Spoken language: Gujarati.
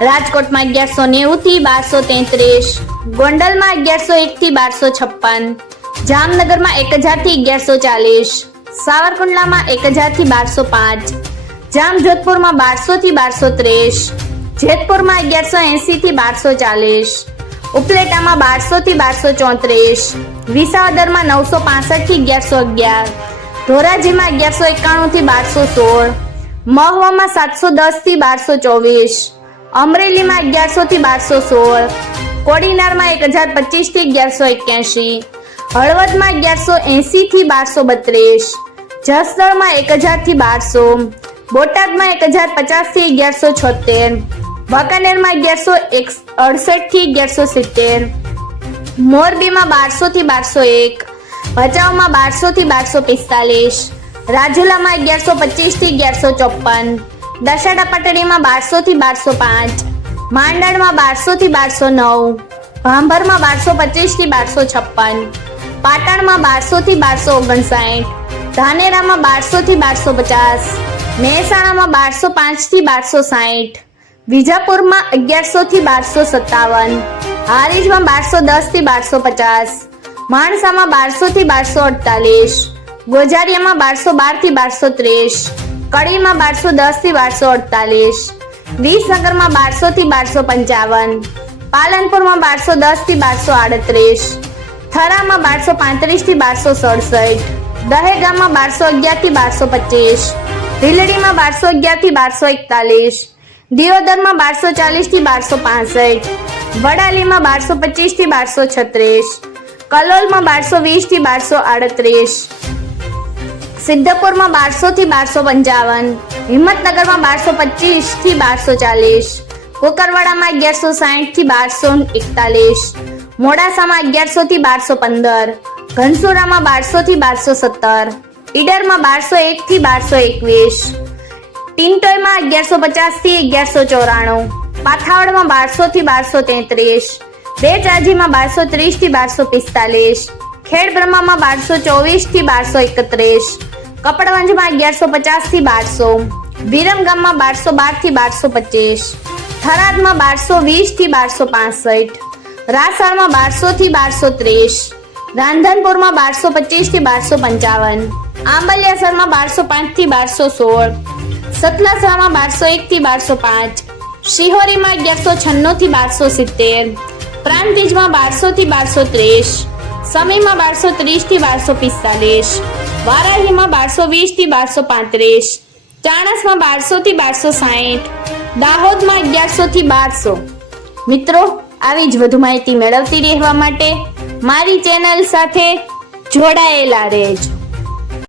રાજકોટમાં અગિયારસો નેવું થી બારસો તેત્રીસ, ગોંડલમાં અગિયારસો એક થી બારસો છપ્પન, જામનગરમાં એક હજારથી અગિયારસો ચાલીસ, સાવરકુંડલામાં એક હજારથી બારસો પાંચ, જામજોધપુરમાં બારસો થી બારસો ત્રીસ, જેતપુરમાં અગિયારસો એસી થી બારસો ચાલીસ, ઉપલેટામાં બારસો થી બારસો ચોત્રીસ, વિસાવદરમાં નવસો પાસઠથી અગિયારસો અગિયાર, ધોરાજીમાં અગિયારસો એકાણું થી બારસો સોળ, મહવામાં સાતસો દસથી બારસો ચોવીસ અમરેલીમાં અગિયારસો થી બારસો સોળ. કોડીનારમાં એક હજાર પચીસથી અગિયારસો એક્યાસી હળવદમાં અગિયારસો એસી થી બારસો બત્રીસ. જસદણમાં એક હજારથી બારસો. બોટાદમાં એક હજાર પચાસથી અગિયારસો છોતેર. વાંકાનેરમાં અગિયારસો અડસઠથી અગિયારસો સિત્તેર. મોરબીમાં બારસો થી બારસો એક. ભચાઉમાં બારસો થી બારસો પિસ્તાલીસ. રાજુલામાં અગિયારસો પચીસથી અગિયારસો ચોપન દશાડા પટડીમાં બારસો થી બારસો પાંચ, માંડળમાં બારસો થી બારસો નવ, ભાંભરમાં બારસો પચીસથી બારસો છપ્પન, પાટણમાં બારસો થી બારસો ઓગણસાઠ, ધાનેરામાં બારસો થી બારસો પચાસ, મહેસાણામાં બારસો પાંચથી બારસો સાઠ, વિજાપુરમાં અગિયારસો થી બારસો સત્તાવન, હારીજમાં બારસો દસથી બારસો પચાસ, માણસામાં બારસો થી બારસો અડતાલીસ, ગોજારિયામાં બારસો બારથી બારસો ત્રીસ કડીમાં બારસો દસથી બારસો અડતાલીસ. વિસનગરમાં બારસો થી બારસો પંચાવન. પાલનપુરમાં બારસો દસથી બારસો આડત્રીસ. થરામાં બારસો પાંત્રીસથી બારસો સડસઠ. દહેગામમાં બારસો અગિયારથી બારસો પચીસ. ભીલડીમાં બારસો અગિયારથી બારસો એકતાલીસ. દિયોદરમાં બારસો ચાલીસથી બારસો પાસઠ. વડાલીમાં બારસો પચીસથી બારસો છત્રીસ. કલોલમાં બારસો વીસથી બારસો આડત્રીસ. સિદ્ધપુરમાં બારસો થી બારસો પંચાવન, હિંમતનગરમાં બારસો પચીસથી બારસો ચાલીસ, કોકરવાડામાં અગિયારસો સાઠથી બારસો એકતાલીસ, મોડાસામાં અગિયારસો થી બારસો પંદર, ઘનસુરામાં બારસો થી બારસો સત્તર, ઈડરમાં બારસો એક થી બારસો એકવીસ ટિન્ટોયમાં અગિયારસો પચાસથી અગિયારસો ચોરાણું, પાથાવડમાં બારસો થી બારસો તેત્રીસ બેચાજીમાં બારસો ત્રીસથી બારસો પિસ્તાલીસ ખેડ બ્રહ્મામાં બારસો ચોવીસથી બારસો એકત્રીસ કપડવંજમાં અગિયારસો પચાસથી બારસો. વિરમગામમાં બારસો બારથી બારસો પચીસ. થરાદમાં બારસો વીસથી બારસો પાસઠ. રાસણમાં બારસો થી બારસો ત્રીસ. રાંધનપુરમાં બારસો પચીસથી બારસો પંચાવન. આંબલિયાસરમાં બારસો પાંચથી બારસો સોળ. સતલાસરામાં બારસો એક થી બારસો પાંચ. શિહોરીમાં અગિયારસો છન્નું થી બારસો સિત્તેર. પ્રાંતિજમાં બારસો થી બારસો ત્રીસ. સમીમાં બારસો ત્રીસથી બારસો પિસ્તાલીસ. વારાહીમાં બારસો વીસથી બારસો પાંત્રીસ, ચાણસમાં બારસો થી બારસો સાહીઠ, દાહોદમાં અગિયારસો થી બારસો. મિત્રો, આવી જ વધુ માહિતી મેળવતી રહેવા માટે મારી ચેનલ સાથે જોડાયેલા રહેજો.